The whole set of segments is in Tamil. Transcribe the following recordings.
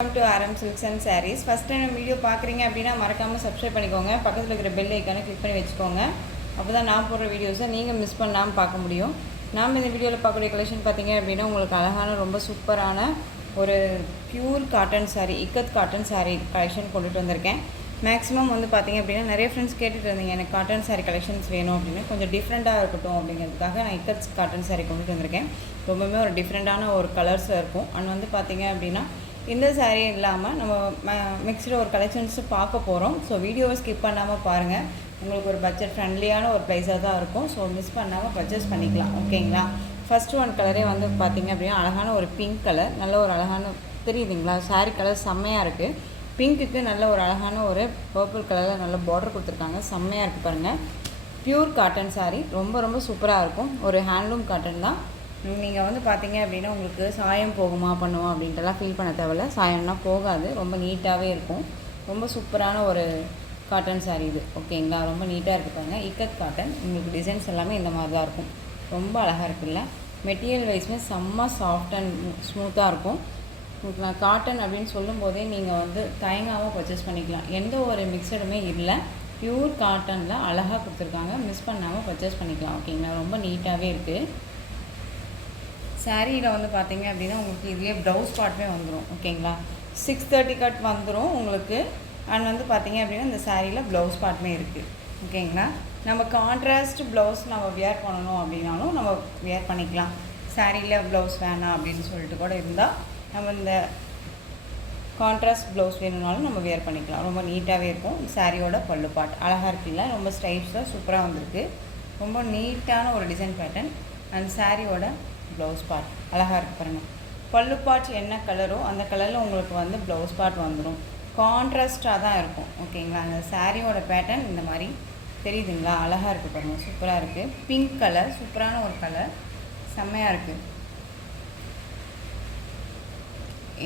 Welcome to RM Silks and Sarees. First time video பார்க்குறீங்க அப்படின்னா மறக்காமல் சப்ஸ்கிரைப் பண்ணிக்கோங்க. பக்கத்தில் இருக்கிற பெல் ஐக்கானை கிளிக் பண்ணி வச்சுக்கோங்க. அப்போ தான் நான் போடுற வீடியோஸை நீங்கள் மிஸ் பண்ணாமல் பார்க்க முடியும். நாம் இந்த வீடியோவில் பார்க்கக்கூடிய கலெக்ஷன் பார்த்தீங்க அப்படின்னா உங்களுக்கு அழகான ரொம்ப சூப்பரான ஒரு pure cotton sari, ikat cotton sari collection கொண்டுட்டு வந்திருக்கேன். மேக்ஸிமம் வந்து பார்த்தீங்க அப்படின்னா நிறைய ஃப்ரெண்ட்ஸ் கேட்டுட்டு இருந்தீங்க எனக்கு காட்டன் சாரீ கலெக்ஷன்ஸ் வேணும் அப்படின்னு. கொஞ்சம் டிஃப்ரெண்ட்டாக இருக்கட்டும் அப்படிங்கிறதுக்காக நான் இக்கத் காட்டன் சாரீ கொண்டுட்டு வந்திருக்கேன். ரொம்பவுமே ஒரு டிஃப்ரெண்ட்டான ஒரு கலர்ஸில் இருக்கும். அண்ட் வந்து பார்த்தீங்க அப்படின்னா இந்த சாரீ இல்லாமல் நம்ம மிக்ஸ்டு ஒரு கலெக்ஷன்ஸு பார்க்க போகிறோம். ஸோ வீடியோவை ஸ்கிப் பண்ணாமல் பாருங்கள். உங்களுக்கு ஒரு பட்ஜெட் ஃப்ரெண்ட்லியான ஒரு ப்ரைஸாக தான் இருக்கும். ஸோ மிஸ் பண்ணாமல் பர்ச்சேஸ் பண்ணிக்கலாம். ஓகேங்களா? ஃபஸ்ட்டு ஒன் கலரே வந்து பார்த்திங்க அப்படின்னா அழகான ஒரு பிங்க் கலர், நல்ல ஒரு அழகான தெரியுதுங்களா? சாரீ கலர் செம்மையாக இருக்குது. பிங்க்குக்கு நல்ல ஒரு அழகான ஒரு பர்பிள் கலரில் நல்ல பார்டர் கொடுத்துருக்காங்க. செம்மையாக இருக்குது பாருங்கள். ப்யூர் காட்டன் சாரீ ரொம்ப ரொம்ப சூப்பராக இருக்கும். ஒரு ஹேண்ட்லூம் காட்டன் தான். நீங்கள் வந்து பார்த்தீங்க அப்படின்னா உங்களுக்கு சாயம் போகுமா பண்ணுவோம் அப்படின்ட்டுலாம் ஃபீல் பண்ண தேவையில்ல. சாயம்னா போகாது. ரொம்ப நீட்டாகவே இருக்கும். ரொம்ப சூப்பரான ஒரு காட்டன் சாரீ இது. ஓகேங்களா? ரொம்ப நீட்டாக இருக்குது பாருங்கள். இக்கத் காட்டன். உங்களுக்கு டிசைன்ஸ் எல்லாமே இந்த மாதிரி தான் இருக்கும். ரொம்ப அழகாக இருக்குல்ல? மெட்டீரியல் வைஸ்மே செம்ம சாஃப்ட் அண்ட் ஸ்மூத்தாக இருக்கும். உங்களுக்கு நான் காட்டன் அப்படின்னு சொல்லும் போதே நீங்கள் வந்து தயங்காமல் பர்ச்சேஸ் பண்ணிக்கலாம். எந்த ஒரு மிக்சடுமே இல்லை. ப்யூர் காட்டனில் அழகாக கொடுத்துருக்காங்க. மிஸ் பண்ணாமல் பர்ச்சேஸ் பண்ணிக்கலாம். ஓகேங்களா? ரொம்ப நீட்டாகவே இருக்குது. சாரியில் வந்து பார்த்தீங்க அப்படின்னா உங்களுக்கு இதுலேயே ப்ளவுஸ் பார்ட்டுமே வந்துடும். ஓகேங்களா? 630 கட் வந்துடும் உங்களுக்கு. அண்ட் வந்து பார்த்தீங்க அப்படின்னா இந்த சாரியில் ப்ளவுஸ் பார்ட்டுமே இருக்குது. ஓகேங்களா? நம்ம கான்ட்ராஸ்ட் ப்ளவுஸ் நம்ம வியர் பண்ணணும் அப்படின்னாலும் நம்ம வியர் பண்ணிக்கலாம். சாரியில் ப்ளவுஸ் வேணாம் அப்படின்னு சொல்லிட்டு கூட இருந்தால் நம்ம இந்த கான்ட்ராஸ்ட் ப்ளவுஸ் வேணும்னாலும் நம்ம வியர் பண்ணிக்கலாம். ரொம்ப நீட்டாகவே இருக்கும். சாரியோட பல்லு பார்ட் அழகாக இருக்குல்ல? ரொம்ப ஸ்டைல்ஸாக சூப்பராக வந்திருக்கு. ரொம்ப நீட்டான ஒரு டிசைன் பேட்டர்ன். அண்ட் சாரியோட ப்ளவுஸ் பார்ட் அழகாக இருக்குது பாருங்கள். பல்லு பார்ட் என்ன கலரோ அந்த கலரில் உங்களுக்கு வந்து ப்ளவுஸ் பார்ட் வந்துடும். கான்ட்ராஸ்டாக தான் இருக்கும். ஓகேங்களா? அந்த சாரியோட பேட்டர்ன் இந்த மாதிரி தெரியுதுங்களா? அழகாக இருக்குது பாருங்கள். சூப்பராக இருக்குது. பிங்க் கலர், சூப்பரான ஒரு கலர், செம்மையாக இருக்குது.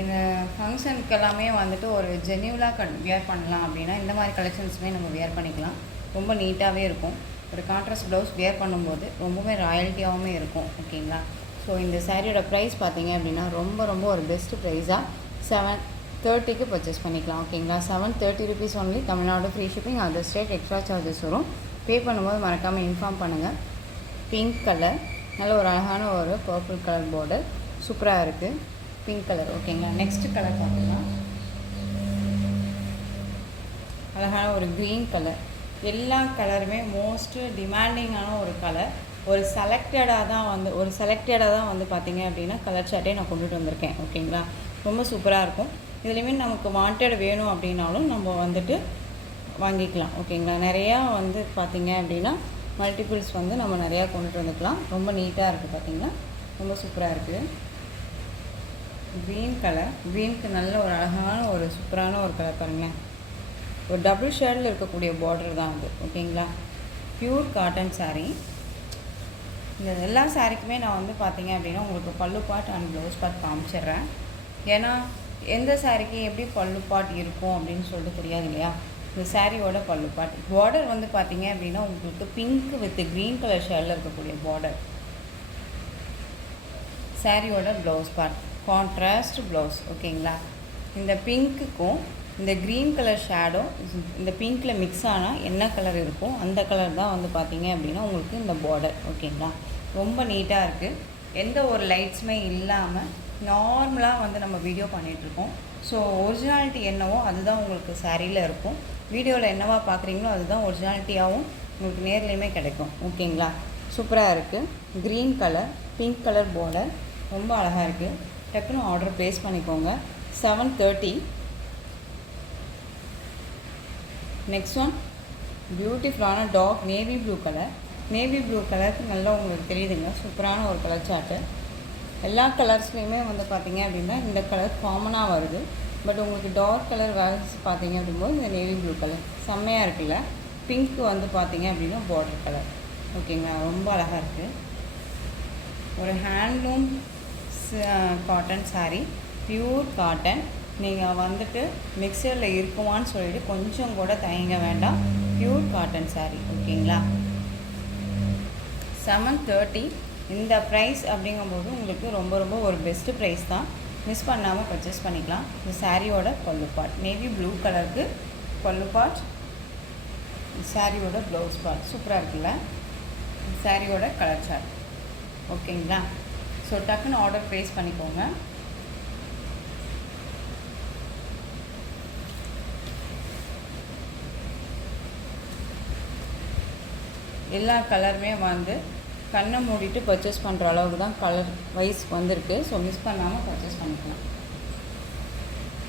இந்த ஃபங்க்ஷனுக்கு எல்லாமே வந்துட்டு ஒரு ஜென்யூலாக வியர் பண்ணலாம் அப்படின்னா இந்த மாதிரி கலெக்ஷன்ஸுமே நம்ம வியர் பண்ணிக்கலாம். ரொம்ப நீட்டாகவே இருக்கும். ஒரு கான்ட்ராஸ்ட் ப்ளவுஸ் வியர் பண்ணும்போது ரொம்பவே ராயல்ட்டியாகவுமே இருக்கும். ஓகேங்களா? ஸோ இந்த சாரியோட ப்ரைஸ் பார்த்தீங்க அப்படின்னா ரொம்ப ரொம்ப ஒரு பெஸ்ட்டு ப்ரைஸாக 730க்கு பர்ச்சேஸ் பண்ணிக்கலாம். ஓகேங்களா? 730 rupees only. Tamil Nadu free shipping, other state extra charges வரும். பே பண்ணும்போது மறக்காமல் இன்ஃபார்ம் பண்ணுங்கள். பிங்க் கலர், நல்ல ஒரு அழகான ஒரு பர்பிள் கலர் பார்டர், சூப்பராக இருக்குது. Pink colour. ஓகேங்களா? நெக்ஸ்ட்டு கலர் பார்த்தீங்கன்னா அழகான ஒரு க்ரீன் கலர். எல்லா கலருமே மோஸ்ட்டு டிமாண்டிங்கான ஒரு கலர். ஒரு செலக்டடாக தான் வந்து பார்த்திங்க அப்படின்னா கலர் சார்ட்டே நான் கொண்டுட்டு வந்திருக்கேன். ஓகேங்களா? ரொம்ப சூப்பராக இருக்கும். இதுலேயுமே நமக்கு வாண்டட் வேணும் அப்படின்னாலும் நம்ம வந்துட்டு வாங்கிக்கலாம். ஓகேங்களா? நிறையா வந்து பார்த்திங்க அப்படின்னா மல்டிபிள்ஸ் வந்து நம்ம நிறையா கொண்டுட்டு வந்துக்கலாம். ரொம்ப நீட்டாக இருக்குது. பார்த்திங்கன்னா ரொம்ப சூப்பராக இருக்குது. க்ரீன் கலர், க்ரீனுக்கு நல்ல ஒரு அழகான ஒரு சூப்பரான ஒரு கலர் பாருங்களேன். ஒரு டபுள் ஷேடில் இருக்கக்கூடிய பார்டர் தான் அது. ஓகேங்களா? Pure cotton sari. இந்த எல்லா சாரீக்குமே நான் வந்து பார்த்தீங்க அப்படின்னா உங்களுக்கு பல்லு பார்ட் அண்ட் ப்ளவுஸ் பார்ட் காமிச்சிடுறேன். ஏன்னா எந்த சாரீக்கு எப்படி பல்லு பார்ட் இருக்கும் அப்படின்னு சொல்லிட்டு தெரியாது இல்லையா? இந்த சாரியோட பல்லு பார்ட் பார்டர் வந்து பார்த்தீங்க அப்படின்னா உங்களுக்கு பிங்க் வித் க்ரீன் கலர் ஷேடில் இருக்கக்கூடிய பார்டர். சாரியோட ப்ளவுஸ் பார்ட் கான்ட்ராஸ்ட் ப்ளவுஸ். ஓகேங்களா? இந்த பிங்க்குக்கும் இந்த க்ரீன் கலர் ஷேடோ இந்த பிங்க்கில் மிக்ஸ் ஆனால் என்ன கலர் இருக்கும் அந்த கலர் தான் வந்து பார்த்தீங்க அப்படின்னா உங்களுக்கு இந்த பார்டர். ஓகேங்களா? ரொம்ப நீட்டாக இருக்குது. எந்த ஒரு லைட்ஸுமே இல்லாமல் நார்மலாக வந்து நம்ம வீடியோ பண்ணிகிட்ருக்கோம். ஸோ ஒரிஜினாலிட்டி என்னவோ அதுதான் உங்களுக்கு சாரியில் இருக்கும். வீடியோவில் என்னவா பார்க்குறீங்களோ அதுதான் ஒரிஜினாலிட்டியாகவும் உங்களுக்கு நேர்லேயுமே கிடைக்கும். ஓகேங்களா? சூப்பராக இருக்குது. Green colour, pink colour border, ரொம்ப அழகாக இருக்குது. டக்குன்னு ஆர்டர் ப்ளேஸ் பண்ணிக்கோங்க. 730. நெக்ஸ்ட் ஒன் பியூட்டிஃபுல்லான dark navy blue colour. Navy blue கலருக்கு நல்லா உங்களுக்கு தெரியுதுங்க. சூப்பரான ஒரு கலர் சார்ட்டு. எல்லா கலர்ஸ்லேயுமே வந்து பார்த்திங்க அப்படின்னா இந்த கலர் காமனாக வருது. பட் உங்களுக்கு டார்க் கலர் வேல்ஸ் பார்த்தீங்க அப்படிங்கும்போது இந்த நேவி ப்ளூ கலர் செம்மையாக இருக்குல்ல? பிங்க்கு வந்து பார்த்திங்க அப்படின்னா பார்டர் கலர். ஓகேங்களா? ரொம்ப அழகாக இருக்குது. ஒரு handloom cotton sari, pure cotton. நீங்கள் வந்துட்டு மிக்சரில் இருக்குமான்னு சொல்லிட்டு கொஞ்சம் கூட தயங்க வேண்டாம். Pure cotton sari. ஓகேங்களா? 730 இந்த ப்ரைஸ் அப்படிங்கும்போது உங்களுக்கு ரொம்ப ரொம்ப ஒரு பெஸ்ட்டு ப்ரைஸ் தான். மிஸ் பண்ணாமல் பர்ச்சேஸ் பண்ணிக்கலாம். இந்த சாரியோட பல்லு பார்ட் நேவி ப்ளூ கலருக்கு பல்லு பார்ட், சாரியோட ப்ளவுஸ் பார்ட் சூப்பராக இருக்குல்ல. சாரியோட கலர் சார்ட் ஓகேங்களா. ஸோ டக்குன்னு ஆர்டர் ப்ளேஸ் பண்ணிக்கோங்க. எல்லா கலருமே வந்து கண்ணை மூடிட்டு பர்ச்சேஸ் பண்ணுற அளவுக்கு தான் கலர் வைஸ் வந்திருக்கு. ஸோ மிஸ் பண்ணாமல் பர்ச்சேஸ் பண்ணிக்கலாம்.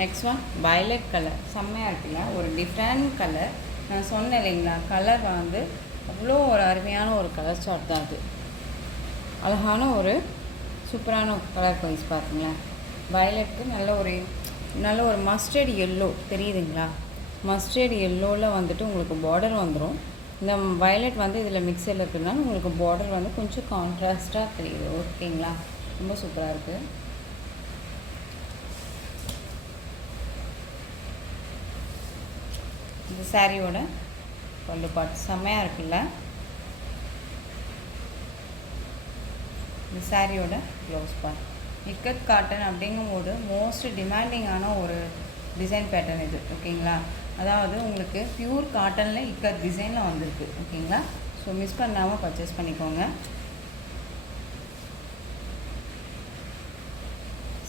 நெக்ஸ்ட் ஒன் வயலட் கலர் செம்மையாக இருக்குல்ல, ஒரு டிஃப்ரெண்ட் கலர். நான் சொன்னேன் இல்லைங்களா, கலர் வந்து அவ்வளோ ஒரு அருமையான ஒரு கலர் சார்ட் தான் அது. அழகான ஒரு சூப்பரான கலர் வைஸ் பாருங்களேன். வயலட்டுக்கு நல்ல ஒரு மஸ்டர்ட் எல்லோ தெரியுதுங்களா. மஸ்டர்ட் எல்லோவில் வந்துட்டு உங்களுக்கு பார்டர் வந்துடும். இந்த வயலட் வந்து இதில் மிக்சரில் இருக்குதுனால உங்களுக்கு பார்டர் வந்து கொஞ்சம் கான்ட்ராஸ்ட்டாக தெரியுது. ஓகேங்களா, ரொம்ப சூப்பராக இருக்குது. இந்த சாரியோட பல்லு பார்ட் செம்மையாக இருக்குல்ல. இந்த சாரியோட ப்ளவுஸ் பார்ட் இக்கட் காட்டன் அப்படிங்கும்போது மோஸ்ட் டிமாண்டிங்கான ஒரு டிசைன் பேட்டர்ன் இது. ஓகேங்களா, அதாவது உங்களுக்கு பியூர் காட்டனில் இக்கட் டிசைனில் வந்திருக்கு. ஓகேங்களா, ஸோ மிஸ் பண்ணாமல் பர்ச்சேஸ் பண்ணிக்கோங்க.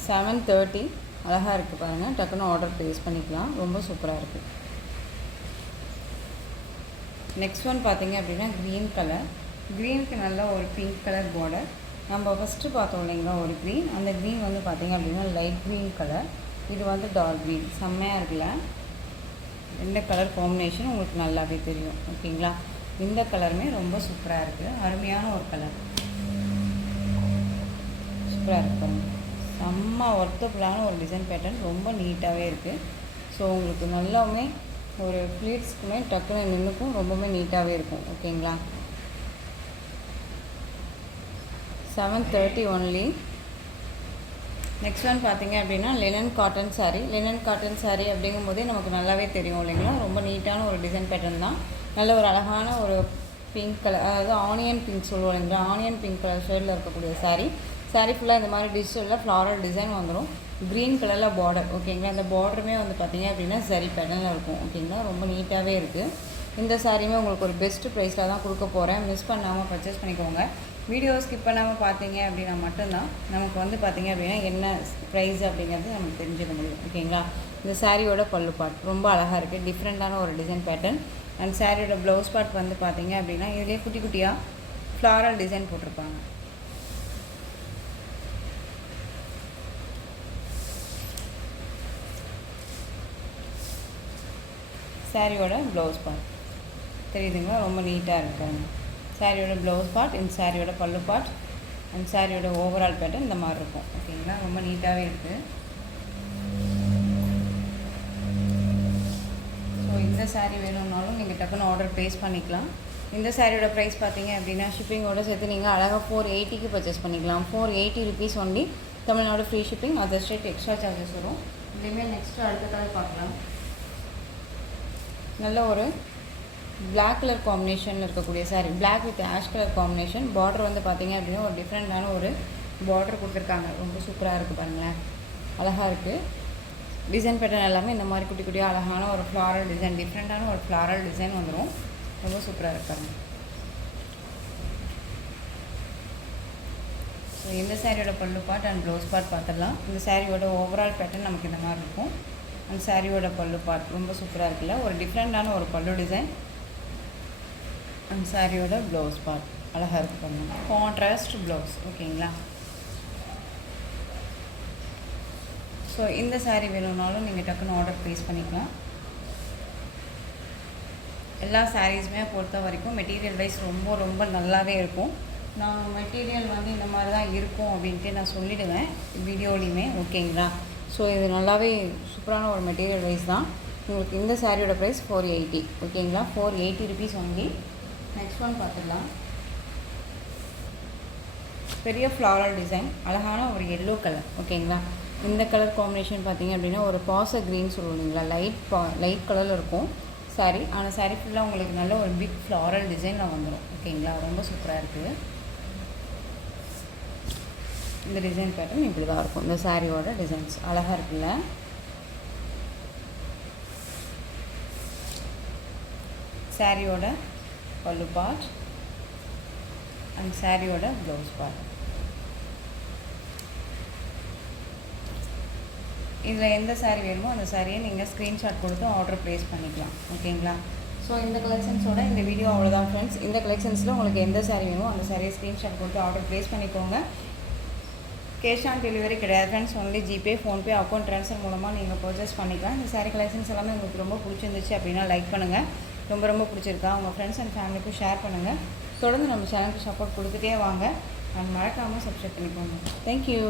730 அழகாக இருக்குது பாருங்கள். டக்குன்னு ஆர்டர் ப்ளேஸ் பண்ணிக்கலாம். ரொம்ப சூப்பராக இருக்குது. நெக்ஸ்ட் ஒன் பார்த்தீங்க அப்படின்னா க்ரீன் கலர். க்ரீனுக்கு நல்ல ஒரு பிங்க் கலர் பார்டர். நம்ம ஃபஸ்ட்டு பார்த்தோம் இல்லைங்களா ஒரு க்ரீன், அந்த க்ரீன் வந்து பார்த்திங்க அப்படின்னா லைட் க்ரீன் கலர். இது வந்து டார்க் க்ரீன். செம்மையாக இருக்குல்ல. இந்த கலர் காம்பினேஷன் உங்களுக்கு நல்லாவே தெரியும். ஓகேங்களா, இந்த கலருமே ரொம்ப சூப்பராக இருக்குது. அருமையான ஒரு கலர், சூப்பராக இருக்குது. செம்ம ஒர்த்தபுளான ஒரு டிசைன் பேட்டர்ன், ரொம்ப நீட்டாகவே இருக்குது. ஸோ உங்களுக்கு நல்லாவுமே ஒரு ஃப்ளீட்ஸ்க்குமே டக்குன்னு நின்றுக்கும், ரொம்பவுமே நீட்டாகவே இருக்கும். ஓகேங்களா, 730 ஒன்லி. நெக்ஸ்ட் ஒன் பார்த்தீங்க அப்படின்னா linen cotton sari. Linen cotton sari அப்படிங்கும்போதே நமக்கு நல்லாவே தெரியும் இல்லைங்களா. ரொம்ப நீட்டான ஒரு டிசைன் பேட்டர்ன் தான். நல்ல ஒரு அழகான ஒரு பிங்க் கலர், அதாவது ஆனியன் பிங்க் சொல்லுவோம் இல்லைங்களா. ஆனியன் பிங்க் கலர் ஷேடில் இருக்கக்கூடிய சாரீ ஃபுல்லாக இந்த மாதிரி டிஜிட்டலில் ஃப்ளாரல் டிசைன் வந்துடும். க்ரீன் கலரில் பார்டர். ஓகேங்களா, அந்த பார்டருமே வந்து பார்த்திங்க அப்படின்னா சரி பேட்டர்னில் இருக்கும். ஓகேங்களா, ரொம்ப நீட்டாகவே இருக்குது. இந்த சாரியுமே உங்களுக்கு ஒரு பெஸ்ட் ப்ரைஸில் தான் கொடுக்க போகிறேன். மிஸ் பண்ணாமல் பர்ச்சேஸ் பண்ணிக்கோங்க. வீடியோ ஸ்கிப் பண்ணாமல் பார்த்தீங்க அப்படின்னா மட்டும்தான் நமக்கு வந்து பார்த்திங்க அப்படின்னா என்ன ப்ரைஸ் அப்படிங்கிறது நமக்கு தெரிஞ்சுக்க முடியும். ஓகேங்களா, இந்த சாரியோட பல்லு பார்ட் ரொம்ப அழகாக இருக்குது. டிஃப்ரெண்ட்டான ஒரு டிசைன் பேட்டர்ன். அண்ட் சாரியோட ப்ளவுஸ் பார்ட் வந்து பார்த்திங்க அப்படின்னா இதிலே குட்டி குட்டியாக ஃப்ளாரல் டிசைன் போட்டிருப்பாங்க. சாரியோட ப்ளவுஸ் பார்ட் தெரியுதுங்களா, ரொம்ப நீட்டாக இருக்காங்க. சாரியோட ப்ளவுஸ் பார்ட், இந்த சாரியோட பல்லு பார்ட், அண்ட் சாரியோட ஓவரால் பேட்டர்ன் இந்த மாதிரி இருக்கும். ஓகேங்களா, ரொம்ப நீட்டாகவே இருக்குது. ஸோ இந்த சாரீ வேணும்னாலும் நீங்கள் டக்குன்னு ஆர்டர் ப்ளேஸ் பண்ணிக்கலாம். இந்த சாரியோட ப்ரைஸ் பார்த்தீங்க அப்படின்னா ஷிப்பிங்கோடு சேர்த்து நீங்கள் அழகாக 480க்கு பர்ச்சேஸ் பண்ணிக்கலாம். 480 rupees only. Tamil Nadu free shipping, other state extra charges வரும். இதுலேயுமே நெக்ஸ்ட்டு அடுத்த கலர் பார்க்கலாம். நல்ல ஒரு பிளாக் கலர் காம்பினேஷனில் இருக்கக்கூடிய sari, black with ash colour combination. Border வந்து பார்த்திங்க அப்படின்னா ஒரு டிஃப்ரெண்ட்டான ஒரு பார்டர் கொடுத்துருக்காங்க. ரொம்ப சூப்பராக இருக்குது பாருங்களேன், அழகாக இருக்குது. டிசைன் பேட்டர்ன் எல்லாமே இந்த மாதிரி குட்டி குட்டியாக அழகான ஒரு ஃப்ளாரல் டிசைன், டிஃப்ரெண்ட்டான ஒரு ஃப்ளாரல் டிசைன் வந்துடும். ரொம்ப சூப்பராக இருக்காங்க. ஸோ இந்த சாரியோட பல்லு பார்ட் அண்ட் ப்ளவுஸ் பார்ட் பார்த்துடலாம். இந்த சாரியோட ஓவரால் பேட்டர்ன் நமக்கு இந்த மாதிரி இருக்கும். அந்த சாரியோட பல்லு பார்ட் ரொம்ப சூப்பராக இருக்குல்ல, ஒரு டிஃப்ரெண்ட்டான ஒரு பல்லு டிசைன். அந்த சாரியோட ப்ளவுஸ் பார்ட் அழகாக இருக்குது பாருங்க, கான்ட்ராஸ்ட் ப்ளவுஸ். ஓகேங்களா, ஸோ இந்த சாரீ வேணும்னாலும் நீங்கள் டக்குன்னு ஆர்டர் ப்ளேஸ் பண்ணிக்கலாம். எல்லா சாரீஸுமே பொறுத்த வரைக்கும் மெட்டீரியல் வைஸ் ரொம்ப ரொம்ப நல்லாவே இருக்கும். நான் மெட்டீரியல் வந்து இந்த மாதிரி தான் இருக்கும் அப்படின்ட்டு நான் சொல்லிவிடுவேன் வீடியோலையுமே. ஓகேங்களா, ஸோ இது நல்லாவே சூப்பரான ஒரு மெட்டீரியல் வைஸ் தான். உங்களுக்கு இந்த சாரியோட ப்ரைஸ் 480. ஓகேங்களா, 480 ருபீஸ் ஒன்லி. நெக்ஸ்ட் ஒன் பார்த்துடலாம். பெரிய ஃப்ளாரல் டிசைன், அழகான ஒரு எல்லோ கலர். ஓகேங்களா, இந்த கலர் காம்பினேஷன் பார்த்திங்க அப்படின்னா ஒரு பாச க்ரீன் சொல்லுவோம் இல்லைங்களா, லைட் கலரில் இருக்கும் சாரீ. ஆனால் சாரீ ஃபுல்லாக உங்களுக்கு நல்ல ஒரு பிக் ஃப்ளாரல் டிசைனில் வந்துடும். ஓகேங்களா, ரொம்ப சூப்பராக இருக்குது. இந்த டிசைன் பேட்டர்ன் இப்படி தான் இருக்கும். இந்த சாரியோட டிசைன்ஸ் அழகாக இருக்குல்ல. சாரியோட பல்லு பார்ட் அண்ட் சாரியோட ப்ளவுஸ் பார்ட். இதில் எந்த சாரீ வேணுமோ அந்த சாரியை நீங்கள் ஸ்க்ரீன்ஷாட் கொடுத்து ஆர்டர் ப்ளேஸ் பண்ணிக்கலாம். ஓகேங்களா? ஸோ இந்த கலெக்ஷன்ஸோட இந்த வீடியோ அவ்வளோதான் ஃப்ரெண்ட்ஸ். இந்த கலெக்ஷன்ஸில் உங்களுக்கு எந்த சாரீ வேணுமோ அந்த சாரியை ஸ்க்ரீன்ஷாட் கொடுத்து ஆர்டர் ப்ளேஸ் பண்ணிக்கோங்க. கேஷ் ஆன் டெலிவரி கிடையாது friends. Only GPay, PhonePe, account transfer மூலமாக நீங்கள் பர்ச்சேஸ் பண்ணிக்கலாம். இந்த சாரீ கலெக்ஷன்ஸ் எல்லாமே உங்களுக்கு ரொம்ப பிடிச்சிருந்துச்சு அப்படின்னா லைக் பண்ணுங்கள். ரொம்ப ரொம்ப பிடிச்சிருக்கா உங்கள் ஃப்ரெண்ட்ஸ் அண்ட் ஃபேமிலிக்கும் ஷேர் பண்ணுங்கள். தொடர்ந்து நம்ம சேனலுக்கு சப்போர்ட் கொடுத்துட்டே வாங்க. அண்ட் மறக்காமல் சப்ஸ்கிரைப் பண்ணிக்கோங்க. தேங்க்யூ.